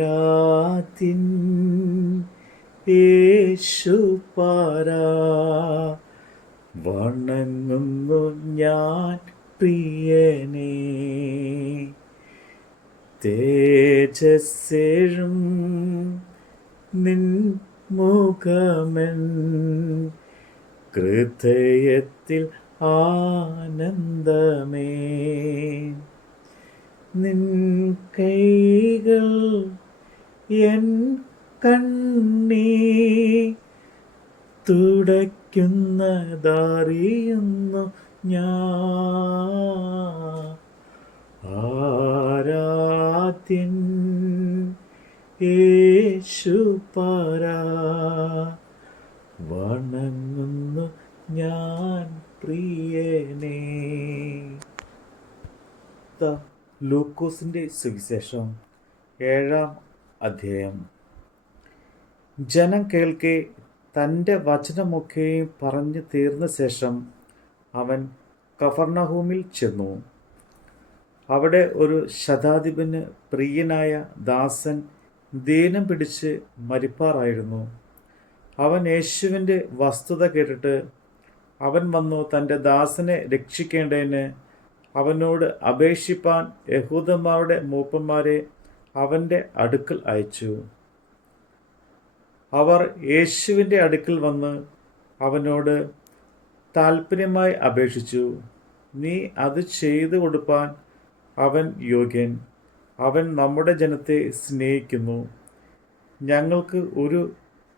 ആരാധിൻ യേശുപാരാ വണങ്ങുന്നു ഞാൻ പ്രിയനേ. തേജസ്സേഴും നിൻ മുഖമൻ. ഹൃദയത്തിൽ ആനന്ദമേ. നിൻ കൈകൾ എൻ കണ്ണീ തുടയ്ക്കുന്നതറിയുന്നു ഞാൻ. ആരാധ്യൻ യേശുപാരാ വണങ്ങുന്നു ഞാൻ പ്രിയനേ. ലൂക്കോസിന്റെ സുവിശേഷം ഏഴാം അധ്യായം. ജനം കേൾക്കെ തന്റെ വചനമൊക്കെയും പറഞ്ഞു തീർന്ന ശേഷം അവൻ കഫർണഹൂമിൽ ചെന്നു. അവിടെ ഒരു ശതാധിപന് പ്രിയനായ ദാസൻ ദീനം പിടിച്ച് മരിപ്പാറായിരുന്നു. അവൻ യേശുവിന്റെ വസ്തുത കേട്ടിട്ട് അവൻ വന്നു തന്റെ ദാസനെ രക്ഷിക്കേണ്ടതിന് അവനോട് അപേക്ഷിപ്പാൻ യഹൂദന്മാരുടെ മൂപ്പന്മാരെ അവന്റെ അടുക്കൽ അയച്ചു. അവർ യേശുവിന്റെ അടുക്കൽ വന്ന് അവനോട് താല്പര്യമായി അപേക്ഷിച്ചു നീ അത് ചെയ്തു കൊടുപ്പാൻ അവൻ യോഗ്യൻ. അവൻ നമ്മുടെ ജനത്തെ സ്നേഹിക്കുന്നു. ഞങ്ങൾക്ക് ഒരു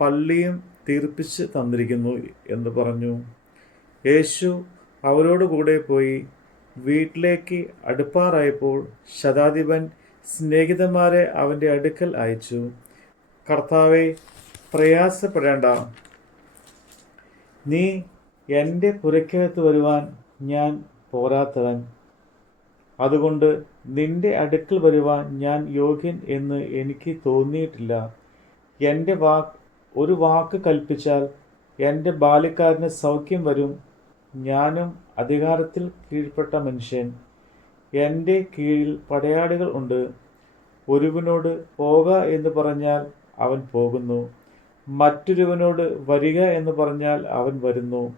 പള്ളിയും തീർപ്പിച്ച് തന്നിരിക്കുന്നു എന്ന് പറഞ്ഞു. യേശു അവരോട് കൂടെ പോയി വീട്ടിലേക്ക് അടുപ്പാറായപ്പോൾ ശതാധിപൻ സ്നേഹിതന്മാരെ അവന്റെ അടുക്കൽ അയച്ചു. കർത്താവെ പ്രയാസപ്പെടേണ്ട. നീ എന്റെ പുരക്കകത്ത് വരുവാൻ ഞാൻ പോരാത്തവൻ. അതുകൊണ്ട് നിന്റെ അടുക്കൽ വരുവാൻ ഞാൻ യോഗ്യൻ എന്ന് എനിക്ക് തോന്നിയിട്ടില്ല. എന്റെ വാക്ക് ഒരു വാക്ക് കൽപ്പിച്ചാൽ എന്റെ ബാല്യക്കാരന് സൗഖ്യം വരും. ഞാനും അധികാരത്തിൽ കീഴ്പ്പെട്ട മനുഷ്യൻ. എന്റെ കീഴിൽ പടയാളികൾ ഉണ്ട്. ഒരുവനോട് പോക എന്ന് പറഞ്ഞാൽ അവൻ പോകുന്നു. മറ്റൊരുവനോട് വരിക എന്ന് പറഞ്ഞാൽ അവൻ വരുന്നു.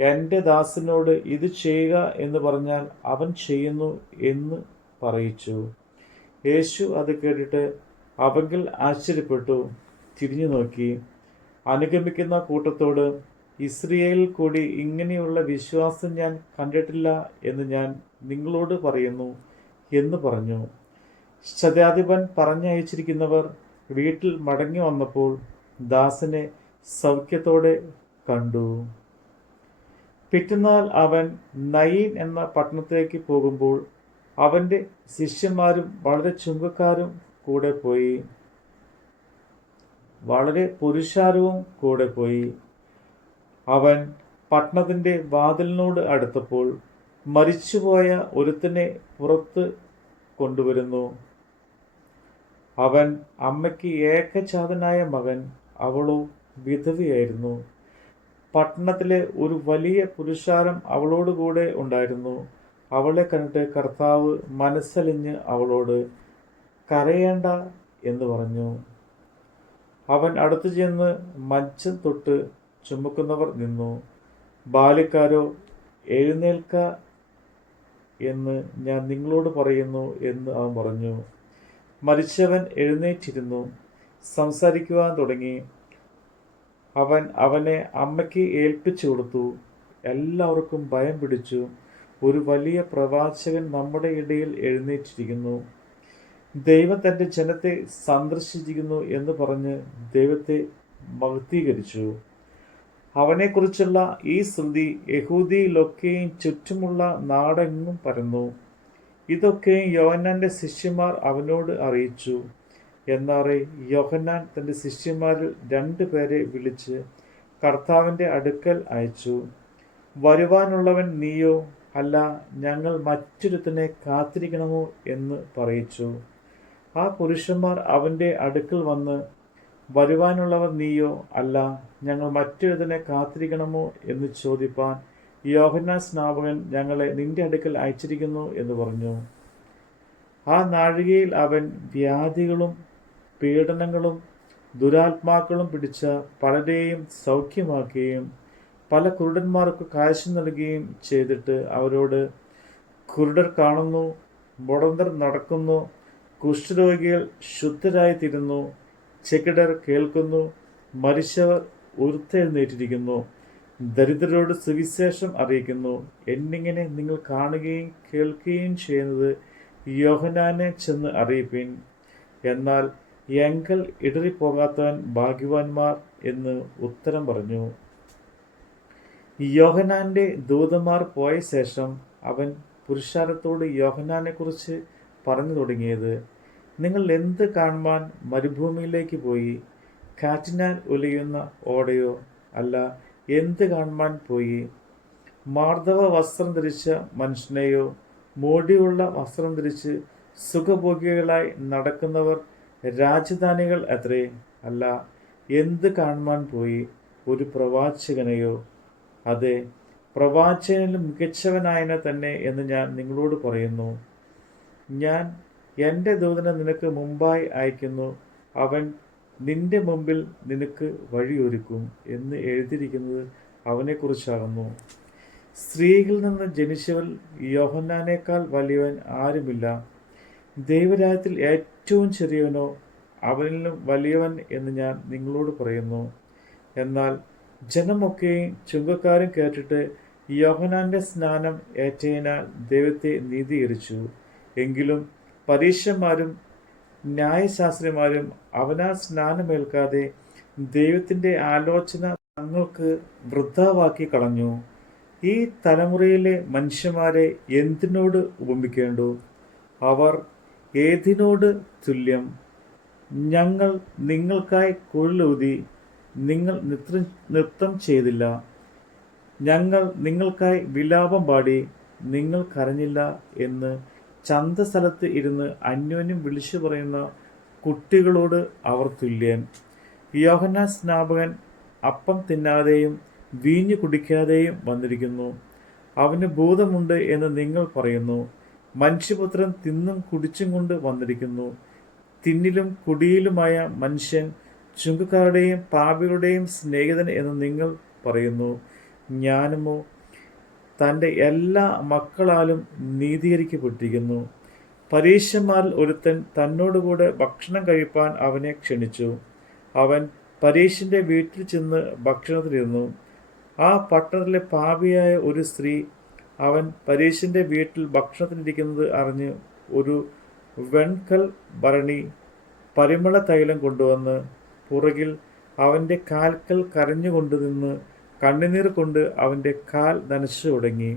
എന്റെ ദാസനോട് ഇത് ചെയ്യുക എന്ന് പറഞ്ഞാൽ അവൻ ചെയ്യുന്നു എന്ന് പറയിച്ചു. യേശു അത് കേട്ടിട്ട് അവങ്കിൽ ആശ്ചര്യപ്പെട്ടു. തിരിഞ്ഞു നോക്കി അനുഗമിക്കുന്ന കൂട്ടത്തോട് ഇസ്രയേലിൽ കൂടി ഇങ്ങനെയുള്ള വിശ്വാസം ഞാൻ കണ്ടിട്ടില്ല എന്ന് ഞാൻ നിങ്ങളോട് പറയുന്നു എന്ന് പറഞ്ഞു. ശതാധിപൻ പറഞ്ഞയച്ചിരിക്കുന്നവർ വീട്ടിൽ മടങ്ങി വന്നപ്പോൾ ദാസനെ സൗഖ്യത്തോടെ കണ്ടു. പിറ്റന്നാൾ അവൻ നയീൻ എന്ന പട്ടണത്തിലേക്ക് പോകുമ്പോൾ അവന്റെ ശിഷ്യന്മാരും വളരെ ചുങ്കക്കാരും കൂടെ പോയി. വളരെ പുരുഷാരവും കൂടെ പോയി. അവൻ പട്ടണത്തിന്റെ വാതിലിനോട് അടുത്തപ്പോൾ മരിച്ചുപോയ ഒരുത്തിനെ പുറത്ത് കൊണ്ടുവരുന്നു. അവൻ അമ്മയ്ക്ക് ഏകജാതനായ മകൻ അവളോ വിധവയായിരുന്നു. പട്ടണത്തിലെ ഒരു വലിയ പുരുഷാരം അവളോടുകൂടെ ഉണ്ടായിരുന്നു. അവളെ കണ്ടിട്ട് കർത്താവ് മനസ്സലിഞ്ഞ് അവളോട് കരയേണ്ട എന്ന് പറഞ്ഞു. അവൻ അടുത്തു ചെന്ന് മഞ്ചം തൊട്ട് ചുമക്കുന്നവർ നിന്നു. ബാല്യക്കാരോ എഴുന്നേൽക്ക എന്ന് ഞാൻ നിങ്ങളോട് പറയുന്നു എന്ന് അവൻ പറഞ്ഞു. മരിച്ചവൻ എഴുന്നേറ്റിരുന്നു. സംസാരിക്കുവാൻ തുടങ്ങി. അവൻ അവനെ അമ്മയ്ക്ക് ഏൽപ്പിച്ചു കൊടുത്തു. എല്ലാവർക്കും ഭയം പിടിച്ചു. ഒരു വലിയ പ്രവാചകൻ നമ്മുടെ ഇടയിൽ എഴുന്നേറ്റിരിക്കുന്നു. ദൈവം തന്റെ ജനത്തെ സന്ദർശിച്ചിരിക്കുന്നു എന്ന് പറഞ്ഞ് ദൈവത്തെ മഹത്വീകരിച്ചു. അവനെക്കുറിച്ചുള്ള ഈ ശ്രുതി യഹൂദിയിലൊക്കെയും ചുറ്റുമുള്ള നാടെങ്ങും പരന്നു. ഇതൊക്കെയും യോഹന്നാന്റെ ശിഷ്യന്മാർ അവനോട് അറിയിച്ചു. എന്നാറെ യോഹന്നാൻ തന്റെ ശിഷ്യന്മാരിൽ രണ്ടു പേരെ വിളിച്ച് കർത്താവിന്റെ അടുക്കൽ അയച്ചു. വരുവാനുള്ളവൻ നീയോ? അല്ല ഞങ്ങൾ മറ്റൊരുത്തനെ കാത്തിരിക്കണമോ എന്ന് പറയിച്ചു. ആ പുരുഷന്മാർ അവന്റെ അടുക്കൽ വന്ന് വരുവാനുള്ളവർ നീയോ? അല്ല ഞങ്ങൾ മറ്റൊരുത്തനെ കാത്തിരിക്കണമോ എന്ന് ചോദിപ്പാൻ യോഹന സ്നാപകൻ ഞങ്ങളെ നിന്റെ അടുക്കൽ അയച്ചിരിക്കുന്നു എന്ന് പറഞ്ഞു. ആ നാഴികയിൽ അവൻ വ്യാധികളും പീഡനങ്ങളും ദുരാത്മാക്കളും പിടിച്ച പലരെയും സൗഖ്യമാക്കുകയും പല കുരുടന്മാർക്ക് കാഴ്ച നൽകുകയും ചെയ്തിട്ട് അവരോട് കുരുടർ കാണുന്നു മുടന്തർ നടക്കുന്നു കുഷ്ഠരോഗികൾ ശുദ്ധരായിത്തീരുന്നു ചെകിടർ കേൾക്കുന്നു മരിച്ചവർ ഉരുത്തെഴുന്നേറ്റിരിക്കുന്നു ദരിദ്രരോട് സുവിശേഷം അറിയിക്കുന്നു. എന്നിങ്ങനെ നിങ്ങൾ കാണുകയും കേൾക്കുകയും ചെയ്യുന്നത് യോഹനാനെ ചെന്ന് അറിയിപ്പിൻ. എന്നാൽ എങ്കൽ ഇടറിപ്പോകാത്തവൻ ഭാഗ്യവാന്മാർ എന്ന് ഉത്തരം പറഞ്ഞു. യോഹനാന്റെ ദൂതന്മാർ പോയ ശേഷം അവൻ പുരുഷാരത്തോട് യോഹനാനെക്കുറിച്ച് പറഞ്ഞു തുടങ്ങിയത് നിങ്ങൾ എന്ത് കാണുവാൻ മരുഭൂമിയിലേക്ക് പോയി? കാറ്റിനാൽ ഒലിയുന്ന ഓടയോ അല്ല എന്ത് കാണുവാൻ പോയി? മാർദ്ദവ വസ്ത്രം ധരിച്ച മനുഷ്യനെയോ മോടിയുള്ള വസ്ത്രം ധരിച്ച് സുഖഭോഗികളായി നടക്കുന്നവർ രാജധാനികൾ അത്രേ അല്ല എന്ത് കാണുവാൻ പോയി? ഒരു പ്രവാചകനെയോ? അതെ പ്രവാചകനിലും മികച്ചവനായനെ തന്നെ എന്ന് ഞാൻ നിങ്ങളോട് പറയുന്നു. ഞാൻ എന്റെ ദൂതനെ നിനക്ക് മുമ്പായി അയക്കുന്നു. അവൻ നിന്റെ മുമ്പിൽ നിനക്ക് വഴിയൊരുക്കും എന്ന് എഴുതിയിരിക്കുന്നത് അവനെക്കുറിച്ചാകുന്നു. സ്ത്രീകളിൽ നിന്ന് ജനിച്ചവൻ യോഹന്നാനേക്കാൾ വലിയവൻ ആരുമില്ല. ദൈവരാജ്യത്തിൽ ഏറ്റവും ചെറിയവനോ അവനിലും വലിയവൻ എന്ന് ഞാൻ നിങ്ങളോട് പറയുന്നു. എന്നാൽ ജനമൊക്കെയും ചുങ്കക്കാരും കേട്ടിട്ട് യോഹനാന്റെ സ്നാനം ഏറ്റതിനാൽ ദൈവത്തെ നീതീകരിച്ചു. എങ്കിലും പരീക്ഷന്മാരും ന്യായശാസ്ത്രിമാരും അവനാൽ സ്നാനമേൽക്കാതെ ദൈവത്തിന്റെ ആലോചന തങ്ങൾക്ക് വൃദ്ധാവാക്കി കളഞ്ഞു. ഈ തലമുറയിലെ മനുഷ്യന്മാരെ എന്തിനോട് ഉപമിക്കേണ്ടു? അവർ ഏതിനോട് തുല്യം? ഞങ്ങൾ നിങ്ങൾക്കായി കുഴലൂതി നിങ്ങൾ നൃത്തം നൃത്തം ചെയ്തില്ല. ഞങ്ങൾ നിങ്ങൾക്കായി വിലാപം പാടി നിങ്ങൾ കരഞ്ഞില്ല എന്ന് ചന്തസ്ഥലത്ത് ഇരുന്ന് അന്യോന്യം വിളിച്ചു പറയുന്ന കുട്ടികളോട് അവർ തുല്യൻ. യോഹന സ്നാപകൻ അപ്പം തിന്നാതെയും വീഞ്ഞ് കുടിക്കാതെയും വന്നിരിക്കുന്നു. അവന് ഭൂതമുണ്ട് എന്ന് നിങ്ങൾ പറയുന്നു. മനുഷ്യപുത്രൻ തിന്നും കുടിച്ചും കൊണ്ട് വന്നിരിക്കുന്നു. തിന്നിലും കുടിയിലുമായ മനുഷ്യൻ ചുങ്കക്കാരുടെയും പാപികളുടെയും സ്നേഹിതൻ എന്ന് നിങ്ങൾ പറയുന്നു. ജ്ഞാനമോ തന്റെ എല്ലാ മക്കളാലും നീതീകരിക്കപ്പെട്ടിരിക്കുന്നു. പരീക്ഷന്മാരിൽ ഒരുത്തൻ തന്നോടുകൂടെ ഭക്ഷണം കഴിപ്പാൻ അവനെ ക്ഷണിച്ചു. അവൻ പരീശിന്റെ വീട്ടിൽ ചെന്ന് ഭക്ഷണത്തിലിരുന്നു ആ പട്ടണത്തിലെ പാപിയായ ഒരു സ്ത്രീ അവൻ പരീശിന്റെ വീട്ടിൽ ഭക്ഷണത്തിനിരിക്കുന്നത് അറിഞ്ഞ് ഒരു വെൺകൽ ഭരണി പരിമള തൈലം കൊണ്ടുവന്ന് പുറകിൽ അവന്റെ കാൽക്കൽ കരഞ്ഞുകൊണ്ട് നിന്ന് കണ്ണുനീർ കൊണ്ട് അവന്റെ കാൽ നനച്ചു തുടങ്ങി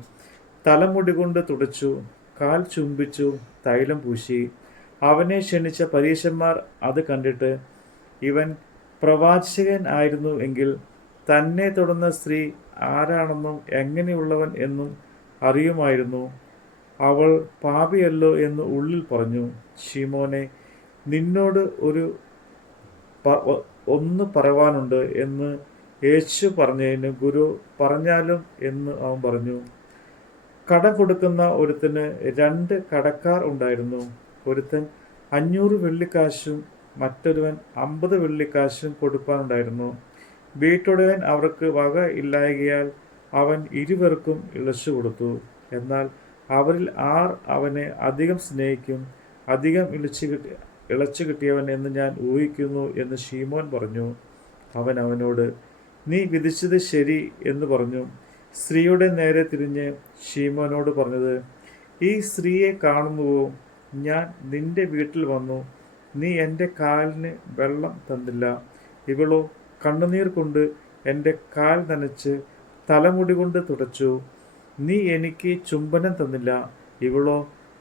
തലമുടി കൊണ്ട് തുടച്ചു കാൽ ചുംബിച്ചു തൈലം പൂശി. അവനെ ക്ഷണിച്ച പരീശന്മാർ അത് കണ്ടിട്ട് ഇവൻ പ്രവാചകൻ ആയിരുന്നു എങ്കിൽ തന്നെ തുടർന്ന സ്ത്രീ ആരാണെന്നും എങ്ങനെയുള്ളവൻ എന്നും അറിയുമായിരുന്നു. അവൾ പാപിയല്ലോ എന്ന് ഉള്ളിൽ പറഞ്ഞു ഷീമോനെ നിന്നോട് ഒരു ഒന്ന് പറവാനുണ്ട് എന്ന് യേശു പറഞ്ഞതിന് ഗുരു പറഞ്ഞാലും എന്ന് അവൻ പറഞ്ഞു. കടം കൊടുക്കുന്ന ഒരുത്തിന് രണ്ട് കടക്കാർ ഉണ്ടായിരുന്നു. ഒരുത്തൻ അഞ്ഞൂറ് വെള്ളിക്കാശും മറ്റൊരുവൻ അമ്പത് വെള്ളിക്കാശും കൊടുക്കാനുണ്ടായിരുന്നു വീട്ടുടവൻ അവർക്ക് വക ഇല്ലായകയാൽ അവൻ ഇരുവർക്കും ഇളച്ചു കൊടുത്തു. എന്നാൽ അവരിൽ ആർ അവനെ അധികം സ്നേഹിക്കും അധികം ഇളിച്ചു കിട്ടി ഇളച്ചു കിട്ടിയവൻ എന്ന് ഞാൻ ഊഹിക്കുന്നു എന്ന് ഷീമോൻ പറഞ്ഞു. അവൻ അവനോട് നീ വിധിച്ചത് ശരി എന്ന് പറഞ്ഞു. സ്ത്രീയുടെ നേരെ തിരിഞ്ഞ് ഷീമോനോട് പറഞ്ഞത് ഈ സ്ത്രീയെ കാണുന്നുവോ? ഞാൻ നിന്റെ വീട്ടിൽ വന്നു. നീ എന്റെ കാലിന് വെള്ളം തന്നില്ല. ഇവളോ കണ്ണുനീർ കൊണ്ട് എന്റെ കാൽ നനച്ച് തലമുടി കൊണ്ട് തുടച്ചു. നീ എനിക്ക് ചുംബനം തന്നില്ല. ഇവളോ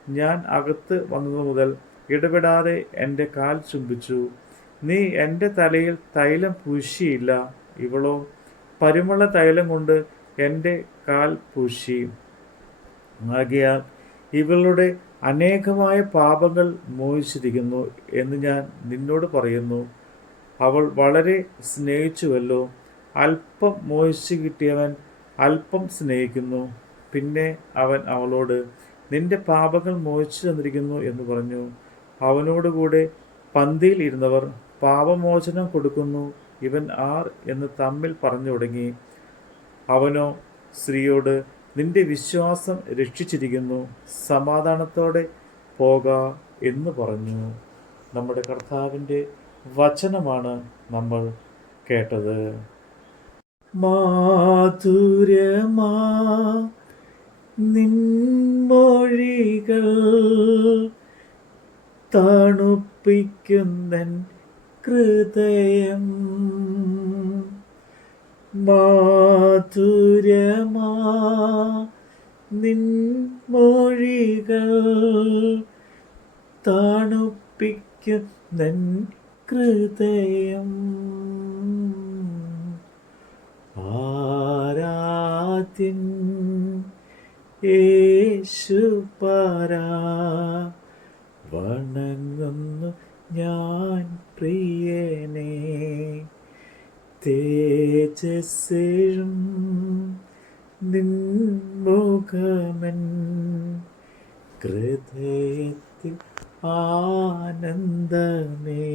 ഞാൻ അകത്ത് വന്നത് മുതൽ ഇടപെടാതെ എന്റെ കാൽ ചുംബിച്ചു. നീ എന്റെ തലയിൽ തൈലം പൂശിയില്ല. ഇവളോ പരിമള തൈലം കൊണ്ട് എന്റെ കാൽ പൂശി. ആകയാൽ ഇവളുടെ അനേകമായ പാപങ്ങൾ മോഹിച്ചിരിക്കുന്നു എന്ന് ഞാൻ നിന്നോട് പറയുന്നു. അവൾ വളരെ സ്നേഹിച്ചുവല്ലോ. അല്പം മോഹിച്ചു കിട്ടിയവൻ അല്പം സ്നേഹിക്കുന്നു. പിന്നെ അവൻ അവളോട് നിന്റെ പാപങ്ങൾ മോഹിച്ചു തന്നിരിക്കുന്നു എന്ന് പറഞ്ഞു. അവനോടുകൂടെ പന്തിയിൽ ഇരുന്നവർ പാപമോചനം കൊടുക്കുന്നു. ഇവൻ ആർ എന്ന് തമ്മിൽ പറഞ്ഞു തുടങ്ങി. അവനോ സ്ത്രീയോട് നിന്റെ വിശ്വാസം രക്ഷിച്ചിരിക്കുന്നു സമാധാനത്തോടെ പോക എന്ന് പറഞ്ഞു. നമ്മുടെ കർത്താവിന്റെ വചനമാണ് നമ്മൾ കേട്ടത്. മാധുരമാ തണുപ്പിക്കുന്നൻ ഹൃദയം മാധുരമാ നിൻമൊഴികൾ തണുപ്പിക്കുന്നൻ ഹൃദയം. ആരാധ്യൻ പാരാ വണങ്ങുന്നു ഞാൻ പ്രിയനെ തേജസ്സേഴും നിൻമുഖമൻ ഹൃദയത്തിൽ ആനന്ദമേ.